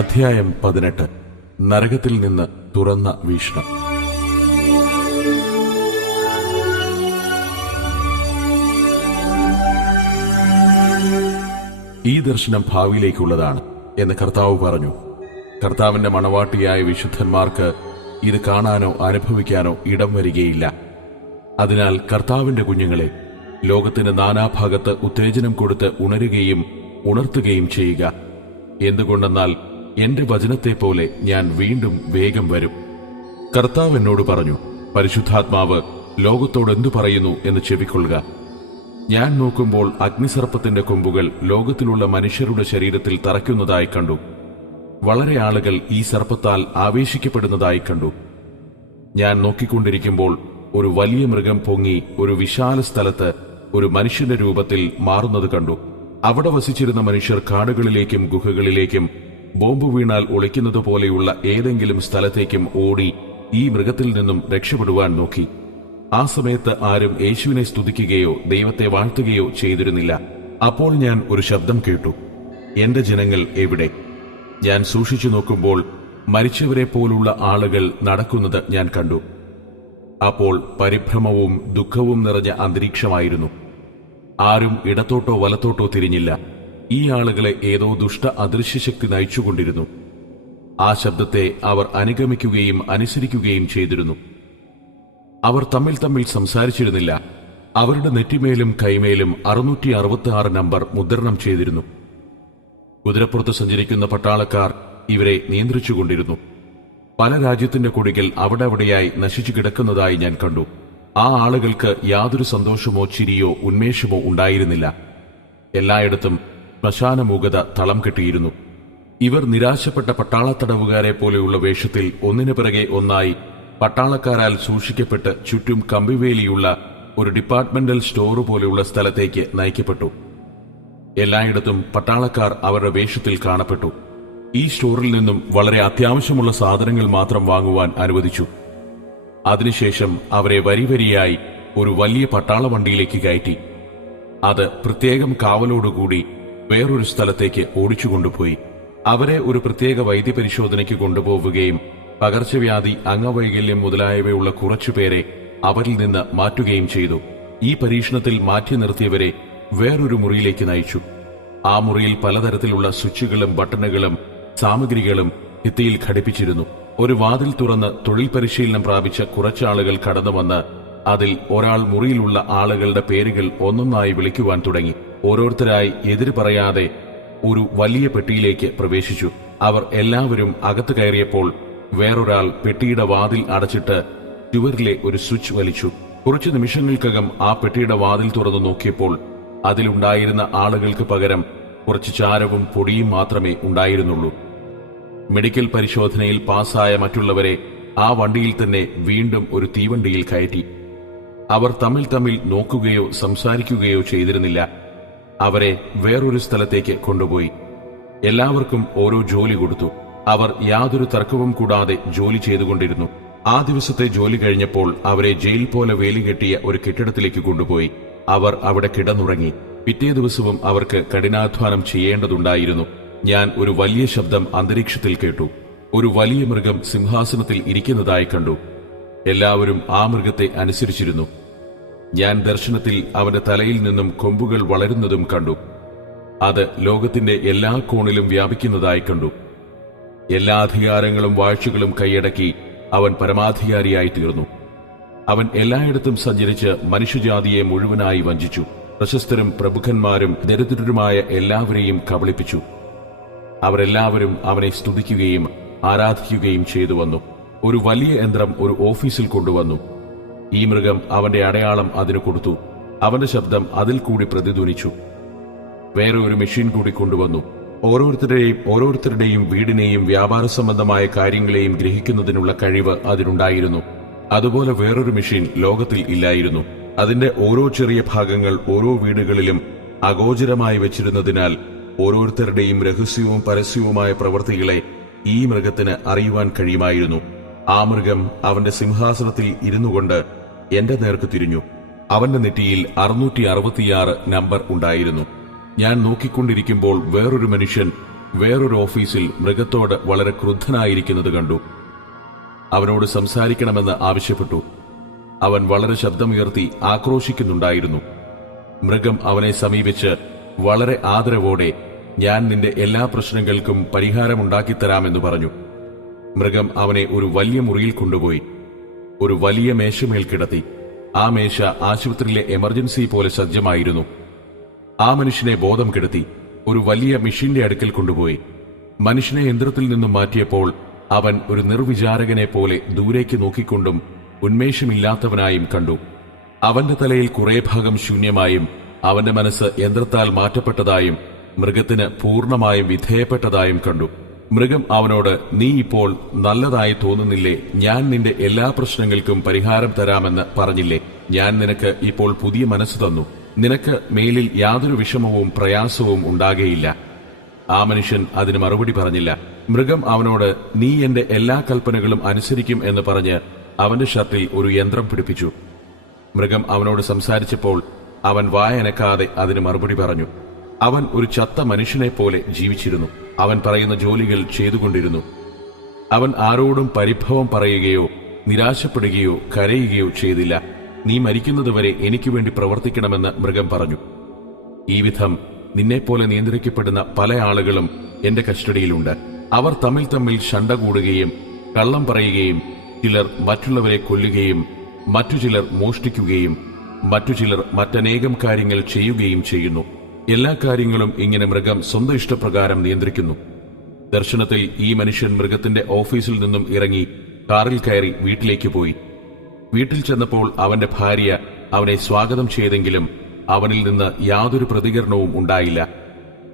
അധ്യായം 18. നരകത്തിൽ നിന്ന് തുറന്ന വീക്ഷണം. ഈ ദർശനം ഭാവിയിലേക്കുള്ളതാണ് എന്ന് കർത്താവ് പറഞ്ഞു. കർത്താവിന്റെ മണവാട്ടിയായ വിശുദ്ധന്മാർക്ക് ഇത് കാണാനോ അനുഭവിക്കാനോ ഇടം വരികയില്ല. അതിനാൽ കർത്താവിന്റെ കുഞ്ഞുങ്ങളെ, ലോകത്തിന്റെ നാനാഭാഗത്ത് ഉത്തേജനം കൊടുത്ത് ഉണരുകയും ഉണർത്തുകയും ചെയ്യുക. എന്തുകൊണ്ടെന്നാൽ എന്റെ വചനത്തെപ്പോലെ ഞാൻ വീണ്ടും വേഗം വരും. കർത്താവ് എന്നോട് പറഞ്ഞു, പരിശുദ്ധാത്മാവ് ലോകത്തോട് എന്തു പറയുന്നു എന്ന് ചെവിക്കൊള്ളുക. ഞാൻ നോക്കുമ്പോൾ അഗ്നിസർപ്പത്തിന്റെ കൊമ്പുകൾ ലോകത്തിലുള്ള മനുഷ്യരുടെ ശരീരത്തിൽ തറയ്ക്കുന്നതായി കണ്ടു. വളരെ ആളുകൾ ഈ സർപ്പത്താൽ ആവേശിക്കപ്പെടുന്നതായി കണ്ടു. ഞാൻ നോക്കിക്കൊണ്ടിരിക്കുമ്പോൾ ഒരു വലിയ മൃഗം പൊങ്ങി ഒരു വിശാല സ്ഥലത്ത് ഒരു മനുഷ്യന്റെ രൂപത്തിൽ മാറുന്നത് കണ്ടു. അവിടെ വസിച്ചിരുന്ന മനുഷ്യർ കാടുകളിലേക്കും ഗുഹകളിലേക്കും ബോംബ് വീണാൽ ഒളിക്കുന്നത് പോലെയുള്ള ഏതെങ്കിലും സ്ഥലത്തേക്കും ഓടി ഈ മൃഗത്തിൽ നിന്നും രക്ഷപ്പെടുവാൻ നോക്കി. ആ സമയത്ത് ആരും യേശുവിനെ സ്തുതിക്കുകയോ ദൈവത്തെ വാഴ്ത്തുകയോ ചെയ്തിരുന്നില്ല. അപ്പോൾ ഞാൻ ഒരു ശബ്ദം കേട്ടു, എന്റെ ജനങ്ങൾ എവിടെ? ഞാൻ സൂക്ഷിച്ചു നോക്കുമ്പോൾ മരിച്ചവരെ പോലുള്ള ആളുകൾ നടക്കുന്നത് ഞാൻ കണ്ടു. അപ്പോൾ പരിഭ്രമവും ദുഃഖവും നിറഞ്ഞ അന്തരീക്ഷമായിരുന്നു. ആരും ഇടത്തോട്ടോ വലത്തോട്ടോ തിരിഞ്ഞില്ല. ഈ ആളുകളെ ഏതോ ദുഷ്ട അദൃശ്യശക്തി നയിച്ചുകൊണ്ടിരുന്നു. ആ ശബ്ദത്തെ അവർ അനുഗമിക്കുകയും അനുസരിക്കുകയും ചെയ്തിരുന്നു. അവർ തമ്മിൽ തമ്മിൽ സംസാരിച്ചിരുന്നില്ല. അവരുടെ നെറ്റിമേലും കൈമേലും 666 നമ്പർ മുദ്രണം ചെയ്തിരുന്നു. കുതിരപ്പുറത്ത് സഞ്ചരിക്കുന്ന പട്ടാളക്കാർ ഇവരെ നിയന്ത്രിച്ചുകൊണ്ടിരുന്നു. പല രാജ്യത്തിന്റെ കൊടികൾ അവിടെയായി നശിച്ചു കിടക്കുന്നതായി ഞാൻ കണ്ടു. ആ ആളുകൾക്ക് യാതൊരു സന്തോഷമോ ചിരിയോ ഉന്മേഷമോ ഉണ്ടായിരുന്നില്ല. എല്ലായിടത്തും ശ്മശാനമൂകത തളം കെട്ടിയിരുന്നു. ഇവർ നിരാശപ്പെട്ട പട്ടാളത്തടവുകാരെ പോലെയുള്ള വേഷത്തിൽ ഒന്നിനു പിറകെ ഒന്നായി പട്ടാളക്കാരാൽ സൂക്ഷിക്കപ്പെട്ട് ചുറ്റും കമ്പിവേലിയുള്ള ഒരു ഡിപ്പാർട്ട്മെന്റൽ സ്റ്റോർ പോലെയുള്ള സ്ഥലത്തേക്ക് നയിക്കപ്പെട്ടു. എല്ലായിടത്തും പട്ടാളക്കാർ അവരുടെ വേഷത്തിൽ കാണപ്പെട്ടു. ഈ സ്റ്റോറിൽ നിന്നും വളരെ അത്യാവശ്യമുള്ള സാധനങ്ങൾ മാത്രം വാങ്ങുവാൻ അനുവദിച്ചു. അതിനുശേഷം അവരെ വരിവരിയായി ഒരു വലിയ പട്ടാള വണ്ടിയിലേക്ക് കയറ്റി. അത് പ്രത്യേകം കാവലോടുകൂടി വേറൊരു സ്ഥലത്തേക്ക് ഓടിച്ചുകൊണ്ടുപോയി. അവരെ ഒരു പ്രത്യേക വൈദ്യപരിശോധനയ്ക്ക് കൊണ്ടുപോവുകയും പകർച്ചവ്യാധി, അംഗവൈകല്യം മുതലായവയുള്ള കുറച്ചുപേരെ അവരിൽ നിന്ന് മാറ്റുകയും ചെയ്തു. ഈ പരീക്ഷണത്തിൽ മാറ്റി നിർത്തിയവരെ വേറൊരു മുറിയിലേക്ക് നയിച്ചു. ആ മുറിയിൽ പലതരത്തിലുള്ള സ്വിച്ചുകളും ബട്ടണുകളും സാമഗ്രികളും ഭിത്തിയിൽ ഘടിപ്പിച്ചിരുന്നു. ഒരു വാതിൽ തുറന്ന് തൊഴിൽ പരിശീലനം പ്രാപിച്ച കുറച്ചാളുകൾ കടന്നുവന്ന് അതിൽ ഒരാൾ മുറിയിലുള്ള ആളുകളുടെ പേരുകൾ ഒന്നൊന്നായി വിളിക്കുവാൻ തുടങ്ങി. ഓരോരുത്തരായി എതിര് പറയാതെ ഒരു വലിയ പെട്ടിയിലേക്ക് പ്രവേശിച്ചു. അവർ എല്ലാവരും അകത്ത് കയറിയപ്പോൾ വേറൊരാൾ പെട്ടിയുടെ വാതിൽ അടച്ചിട്ട് ചുവരിലെ ഒരു സ്വിച്ച് വലിച്ചു. കുറച്ചു നിമിഷങ്ങൾക്കകം ആ പെട്ടിയുടെ വാതിൽ തുറന്നു നോക്കിയപ്പോൾ അതിലുണ്ടായിരുന്ന ആളുകൾക്ക് പകരം കുറച്ച് ചാരവും പൊടിയും മാത്രമേ ഉണ്ടായിരുന്നുള്ളൂ. മെഡിക്കൽ പരിശോധനയിൽ പാസ്സായ മറ്റുള്ളവരെ ആ വണ്ടിയിൽ തന്നെ വീണ്ടും ഒരു തീവണ്ടിയിൽ കയറ്റി. അവർ തമ്മിൽ നോക്കുകയോ സംസാരിക്കുകയോ ചെയ്തിരുന്നില്ല. അവരെ വേറൊരു സ്ഥലത്തേക്ക് കൊണ്ടുപോയി. എല്ലാവർക്കും ഓരോ ജോലി കൊടുത്തു. അവർ യാതൊരു തർക്കവും കൂടാതെ ജോലി ചെയ്തുകൊണ്ടിരുന്നു. ആ ദിവസത്തെ ജോലി കഴിഞ്ഞപ്പോൾ അവരെ ജയിൽ പോലെ വേലികെട്ടിയ ഒരു കെട്ടിടത്തിലേക്ക് കൊണ്ടുപോയി. അവർ അവിടെ കിടന്നുറങ്ങി. പിറ്റേ ദിവസവും അവർക്ക് കഠിനാധ്വാനം ചെയ്യേണ്ടതുണ്ടായിരുന്നു. ഞാൻ ഒരു വലിയ ശബ്ദം അന്തരീക്ഷത്തിൽ കേട്ടു. ഒരു വലിയ മൃഗം സിംഹാസനത്തിൽ ഇരിക്കുന്നതായി കണ്ടു. എല്ലാവരും ആ മൃഗത്തെ അനുസരിച്ചിരുന്നു. ഞാൻ ദർശനത്തിൽ അവന്റെ തലയിൽ നിന്നും കൊമ്പുകൾ വളരുന്നതും കണ്ടു. അത് ലോകത്തിന്റെ എല്ലാ കോണിലും വ്യാപിക്കുന്നതായി കണ്ടു. എല്ലാ അധികാരങ്ങളും വാഴ്ചകളും കൈയടക്കി അവൻ പരമാധികാരിയായി തീർന്നു. അവൻ എല്ലായിടത്തും സഞ്ചരിച്ച് മനുഷ്യജാതിയെ മുഴുവനായി വഞ്ചിച്ചു. പ്രശസ്തരും പ്രഭുക്കന്മാരും ദരിദ്രരുമായ എല്ലാവരെയും കബളിപ്പിച്ചു. അവരെല്ലാവരും അവനെ സ്തുതിക്കുകയും ആരാധിക്കുകയും ചെയ്തു വന്നു. ഒരു വലിയ യന്ത്രം ഒരു ഓഫീസിൽ കൊണ്ടുവന്നു. ഈ മൃഗം അവന്റെ അടയാളം അതിന് കൊടുത്തു. അവന്റെ ശബ്ദം അതിൽ കൂടി പ്രതിധ്വനിച്ചു. വേറെ ഒരു മെഷീൻ കൂടി കൊണ്ടുവന്നു. ഓരോരുത്തരുടെയും വീടിനെയും വ്യാപാര സംബന്ധമായ കാര്യങ്ങളെയും ഗ്രഹിക്കുന്നതിനുള്ള കഴിവ് അതിനുണ്ടായിരുന്നു. അതുപോലെ വേറൊരു മെഷീൻ ലോകത്തിൽ ഇല്ലായിരുന്നു. അതിന്റെ ഓരോ ചെറിയ ഭാഗങ്ങൾ ഓരോ വീടുകളിലും അഗോചരമായി വെച്ചിരുന്നതിനാൽ ഓരോരുത്തരുടെയും രഹസ്യവും പരസ്യവുമായ പ്രവൃത്തികളെ ഈ മൃഗത്തിന് അറിയുവാൻ കഴിയുമായിരുന്നു. ആ മൃഗം അവന്റെ സിംഹാസനത്തിൽ ഇരുന്നുകൊണ്ട് എന്റെ നേർക്ക് തിരിഞ്ഞു. അവന്റെ നെറ്റിയിൽ 666 നമ്പർ ഉണ്ടായിരുന്നു. ഞാൻ നോക്കിക്കൊണ്ടിരിക്കുമ്പോൾ വേറൊരു മനുഷ്യൻ വേറൊരു ഓഫീസിൽ മൃഗത്തോട് വളരെ ക്രുദ്ധനായിരിക്കുന്നത് കണ്ടു. അവനോട് സംസാരിക്കണമെന്ന് ആവശ്യപ്പെട്ടു. അവൻ വളരെ ശബ്ദമുയർത്തി ആക്രോശിക്കുന്നുണ്ടായിരുന്നു. മൃഗം അവനെ സമീപിച്ച് വളരെ ആദരവോടെ ഞാൻ നിന്റെ എല്ലാ പ്രശ്നങ്ങൾക്കും പരിഹാരമുണ്ടാക്കിത്തരാമെന്ന് പറഞ്ഞു. മൃഗം അവനെ ഒരു വലിയ മുറിയിൽ കൊണ്ടുപോയി ഒരു വലിയ മേശമേൽ കിടത്തി. ആ മേശ ആശുപത്രിയിലെ എമർജൻസി പോലെ സജ്ജമായിരുന്നു. ആ മനുഷ്യനെ ബോധം കെടുത്തി ഒരു വലിയ മെഷീന്റെ അടുക്കൽ കൊണ്ടുപോയി. മനുഷ്യനെ യന്ത്രത്തിൽ നിന്നും മാറ്റിയപ്പോൾ അവൻ ഒരു നിർവിചാരകനെ പോലെ ദൂരേക്ക് നോക്കിക്കൊണ്ടും ഉന്മേഷമില്ലാത്തവനായും കണ്ടു. അവന്റെ തലയിൽ കുറെ ഭാഗം ശൂന്യമായും അവന്റെ മനസ്സ് യന്ത്രത്താൽ മാറ്റപ്പെട്ടതായും മൃഗത്തിന് പൂർണ്ണമായും വിധേയപ്പെട്ടതായും കണ്ടു. മൃഗം അവനോട്, നീ ഇപ്പോൾ നല്ലതായി തോന്നുന്നില്ലേ? ഞാൻ നിന്റെ എല്ലാ പ്രശ്നങ്ങൾക്കും പരിഹാരം തരാമെന്ന് പറഞ്ഞില്ലേ? ഞാൻ നിനക്ക് ഇപ്പോൾ പുതിയ മനസ്സ് തന്നു. നിനക്ക് മേലിൽ യാതൊരു വിഷമവും പ്രയാസവും ഉണ്ടാകുകയില്ല. ആ മനുഷ്യൻ അതിന് മറുപടി പറഞ്ഞില്ല. മൃഗം അവനോട്, നീ എന്റെ എല്ലാ കൽപ്പനകളും അനുസരിക്കും എന്ന് പറഞ്ഞ് അവന്റെ ഷർട്ടിൽ ഒരു യന്ത്രം പിടിപ്പിച്ചു. മൃഗം അവനോട് സംസാരിച്ചപ്പോൾ അവൻ വായനക്കാതെ അതിന് മറുപടി പറഞ്ഞു. അവൻ ഒരു ചത്ത മനുഷ്യനെ പോലെ ജീവിച്ചിരുന്നു. അവൻ പറയുന്ന ജോലികൾ ചെയ്തുകൊണ്ടിരുന്നു. അവൻ ആരോടും പരിഭവം പറയുകയോ നിരാശപ്പെടുകയോ കരയുകയോ ചെയ്തില്ല. നീ മരിക്കുന്നതുവരെ എനിക്ക് വേണ്ടി പ്രവർത്തിക്കണമെന്ന് മൃഗം പറഞ്ഞു. ഈ വിധം നിന്നെപ്പോലെ നിയന്ത്രിക്കപ്പെടുന്ന പല ആളുകളും എന്റെ കസ്റ്റഡിയിലുണ്ട്. അവർ തമ്മിൽ ശണ്ട കൂടുകയും കള്ളം പറയുകയും ചിലർ മറ്റുള്ളവരെ കൊല്ലുകയും മറ്റു ചിലർ മോഷ്ടിക്കുകയും മറ്റു ചിലർ മറ്റനേകം കാര്യങ്ങൾ ചെയ്യുകയും ചെയ്യുന്നു. എല്ലാ കാര്യങ്ങളും ഇങ്ങനെ മൃഗം സ്വന്തം ഇഷ്ടപ്രകാരം നിയന്ത്രിക്കുന്നു. ദർശനത്തിൽ ഈ മനുഷ്യൻ മൃഗത്തിന്റെ ഓഫീസിൽ നിന്നും ഇറങ്ങി കാറിൽ കയറി വീട്ടിലേക്ക് പോയി. വീട്ടിൽ ചെന്നപ്പോൾ അവന്റെ ഭാര്യ അവനെ സ്വാഗതം ചെയ്തെങ്കിലും അവനിൽ നിന്ന് യാതൊരു പ്രതികരണവും ഉണ്ടായില്ല.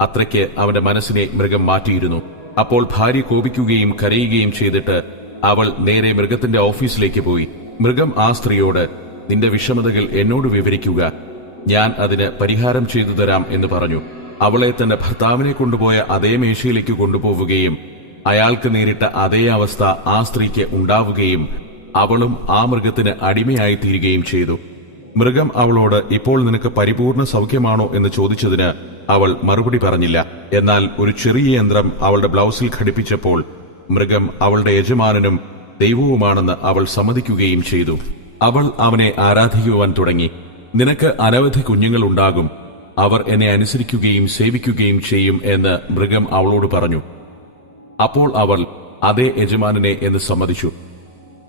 അത്രയ്ക്ക് അവന്റെ മനസ്സിനെ മൃഗം മാറ്റിയിരുന്നു. അപ്പോൾ ഭാര്യ കോപിക്കുകയും കരയുകയും ചെയ്തിട്ട് അവൾ നേരെ മൃഗത്തിന്റെ ഓഫീസിലേക്ക് പോയി. മൃഗം ആ സ്ത്രീയോട്, നിന്റെ വിഷമതകൾ എന്നോട് വിവരിക്കുക, ഞാൻ അതിന് പരിഹാരം ചെയ്തു തരാം എന്ന് പറഞ്ഞു. അവളെ തന്റെ ഭർത്താവിനെ കൊണ്ടുപോയ അതേ മേശയിലേക്ക് കൊണ്ടുപോവുകയും അയാൾക്ക് നേരിട്ട അതേ അവസ്ഥ ആ സ്ത്രീക്ക് ഉണ്ടാവുകയും അവളും ആ മൃഗത്തിന് അടിമയായി തീരുകയും ചെയ്തു. മൃഗം അവളോട്, ഇപ്പോൾ നിനക്ക് പരിപൂർണ സൗഖ്യമാണോ എന്ന് ചോദിച്ചതിന് അവൾ മറുപടി പറഞ്ഞില്ല. എന്നാൽ ഒരു ചെറിയ യന്ത്രം അവളുടെ ബ്ലൗസിൽ ഘടിപ്പിച്ചപ്പോൾ മൃഗം അവളുടെ യജമാനനും ദൈവവുമാണെന്ന് അവൾ സമ്മതിക്കുകയും ചെയ്തു. അവൾ അവനെ ആരാധിക്കുവാൻ തുടങ്ങി. നിനക്ക് അനവധി കുഞ്ഞുങ്ങൾ ഉണ്ടാകും, അവർ എന്നെ അനുസരിക്കുകയും സേവിക്കുകയും ചെയ്യും എന്ന് മൃഗം അവളോട് പറഞ്ഞു. അപ്പോൾ അവൾ അതേ യജമാനനെ എന്ന് സമ്മതിച്ചു.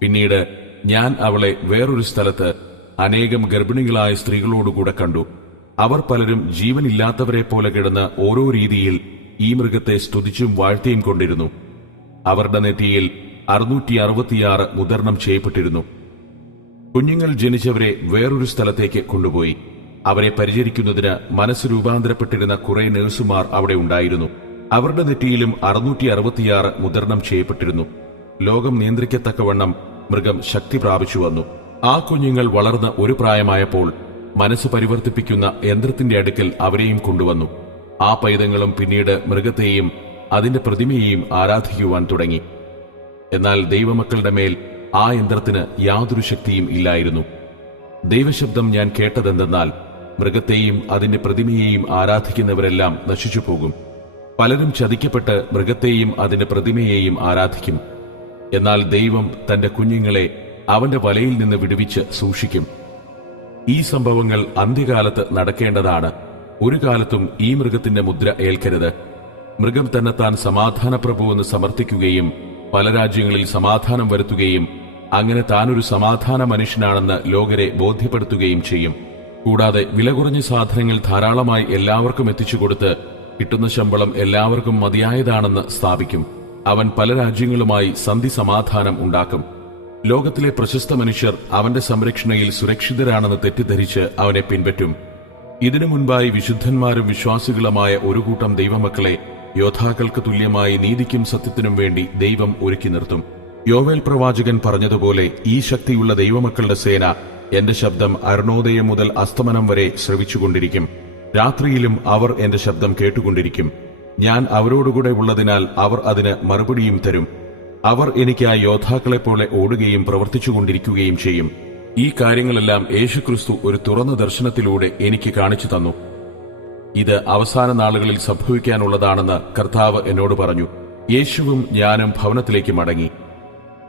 പിന്നീട് ഞാൻ അവളെ വേറൊരു സ്ഥലത്ത് അനേകം ഗർഭിണികളായ സ്ത്രീകളോടുകൂടെ കണ്ടു. അവർ പലരും ജീവനില്ലാത്തവരെ പോലെ കിടന്ന് ഓരോ രീതിയിൽ ഈ മൃഗത്തെ സ്തുതിച്ചും വാഴ്ത്തിയും കൊണ്ടിരുന്നു. അവരുടെ നെറ്റിയിൽ 666 മുദ്രണം ചെയ്യപ്പെട്ടിരുന്നു. കുഞ്ഞുങ്ങൾ ജനിച്ചവരെ വേറൊരു സ്ഥലത്തേക്ക് കൊണ്ടുപോയി. അവരെ പരിചരിക്കുന്നതിന് മനസ്സ് രൂപാന്തരപ്പെട്ടിരുന്ന കുറെ നഴ്സുമാർ അവിടെ ഉണ്ടായിരുന്നു. അവരുടെ നെറ്റിയിലും 666 മുദ്രണം ചെയ്യപ്പെട്ടിരുന്നു. ലോകം നിയന്ത്രിക്കത്തക്കവണ്ണം മൃഗം ശക്തി പ്രാപിച്ചു വന്നു. ആ കുഞ്ഞുങ്ങൾ വളർന്ന് ഒരു പ്രായമായപ്പോൾ മനസ്സ് പരിവർത്തിപ്പിക്കുന്ന യന്ത്രത്തിന്റെ അടുക്കൽ അവരെയും കൊണ്ടുവന്നു. ആ പൈതങ്ങളും പിന്നീട് മൃഗത്തെയും അതിന്റെ പ്രതിമയെയും ആരാധിക്കുവാൻ തുടങ്ങി. എന്നാൽ ദൈവമക്കളുടെ മേൽ ആ യന്ത്രത്തിന് യാതൊരു ശക്തിയും ഇല്ലായിരുന്നു. ദൈവശബ്ദം ഞാൻ കേട്ടതെന്തെന്നാൽ, മൃഗത്തെയും അതിന്റെ പ്രതിമയെയും ആരാധിക്കുന്നവരെല്ലാം നശിച്ചുപോകും. പലരും ചതിക്കപ്പെട്ട് മൃഗത്തെയും അതിന്റെ പ്രതിമയെയും ആരാധിക്കും. എന്നാൽ ദൈവം തന്റെ കുഞ്ഞുങ്ങളെ അവന്റെ വലയിൽ നിന്ന് വിടുവിച്ച് സൂക്ഷിക്കും. ഈ സംഭവങ്ങൾ അന്ത്യകാലത്ത് നടക്കേണ്ടതാണ്. ഒരു കാലത്തും ഈ മൃഗത്തിന്റെ മുദ്ര ഏൽക്കരുത്. മൃഗം തന്നെത്താൻ സമാധാനപ്രഭുവെന്ന് സമർത്ഥിക്കുകയും പല രാജ്യങ്ങളിൽ സമാധാനം വരുത്തുകയും അങ്ങനെ താനൊരു സമാധാന മനുഷ്യനാണെന്ന് ലോകരെ ബോധ്യപ്പെടുത്തുകയും ചെയ്യും. കൂടാതെ വില കുറഞ്ഞ സാധനങ്ങൾ ധാരാളമായി എല്ലാവർക്കും എത്തിച്ചുകൊടുത്ത് കിട്ടുന്ന ശമ്പളം എല്ലാവർക്കും മതിയായതാണെന്ന് സ്ഥാപിക്കും. അവൻ പല രാജ്യങ്ങളുമായി സന്ധി സമാധാനം ഉണ്ടാക്കും. ലോകത്തിലെ പ്രശസ്ത മനുഷ്യർ അവന്റെ സംരക്ഷണയിൽ സുരക്ഷിതരാണെന്ന് തെറ്റിദ്ധരിച്ച് അവനെ പിൻപറ്റും. ഇതിനു മുൻപായി വിശുദ്ധന്മാരും വിശ്വാസികളുമായ ഒരു കൂട്ടം ദൈവമക്കളെ യോദ്ധാക്കൾക്ക് തുല്യമായി നീതിക്കും സത്യത്തിനും വേണ്ടി ദൈവം ഒരുക്കി നിർത്തും. യോവേൽ പ്രവാചകൻ പറഞ്ഞതുപോലെ, ഈ ശക്തിയുള്ള ദൈവമക്കളുടെ സേന എന്റെ ശബ്ദം അരുണോദയം മുതൽ അസ്തമനം വരെ ശ്രവിച്ചുകൊണ്ടിരിക്കും. രാത്രിയിലും അവർ എന്റെ ശബ്ദം കേട്ടുകൊണ്ടിരിക്കും. ഞാൻ അവരോടുകൂടെ ഉള്ളതിനാൽ അവർ അതിന് മറുപടിയും തരും. അവർ എനിക്കായി യോദ്ധാക്കളെപ്പോലെ ഓടുകയും പ്രവർത്തിച്ചുകൊണ്ടിരിക്കുകയും ചെയ്യും. ഈ കാര്യങ്ങളെല്ലാം യേശുക്രിസ്തു ഒരു തുറന്ന ദർശനത്തിലൂടെ എനിക്ക് കാണിച്ചു തന്നു. ഇത് അവസാന നാളുകളിൽ സംഭവിക്കാനുള്ളതാണെന്ന് കർത്താവ് എന്നോട് പറഞ്ഞു. യേശുവും ഞാനും ഭവനത്തിലേക്ക് മടങ്ങി.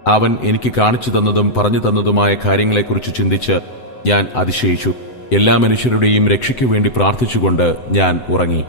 അവൻ എനിക്ക് കാണിച്ചു തന്നതും പറഞ്ഞു തന്നതുമായ കാര്യങ്ങളെക്കുറിച്ച് ചിന്തിച്ച് ഞാൻ അതിശയിച്ചു. എല്ലാ മനുഷ്യരുടെയും രക്ഷയ്ക്കു വേണ്ടി പ്രാർത്ഥിച്ചുകൊണ്ട് ഞാൻ ഉറങ്ങി.